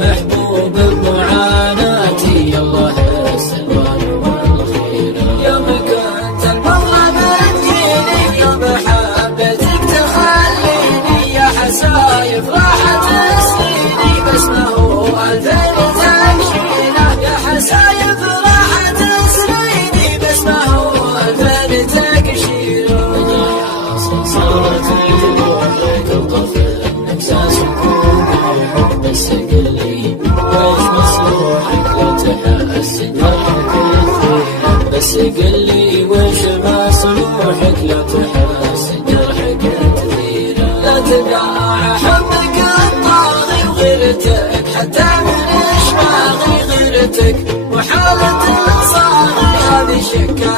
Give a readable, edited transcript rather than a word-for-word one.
محبوب بمعاناتي الله السلوان والخير. يوم كنت المظلم تجيني يوم حبيتك تخليني يا حسايف راحت سنيني بس ما هو الفين تكشيله يا حسايف راحت سنيني بس ما هو الفين تكشيله. صارت روحك الطفل احساس وكون بس قل لي ويش مصلوحك لو تحس جرحك كثير بس قل لي ويش مصلوحك لو تحس جرحك كثير. لا تباع حبك الطاغي وغيرتك حتى من اشباغي غيرتك وحالة الصاغي هذه شكه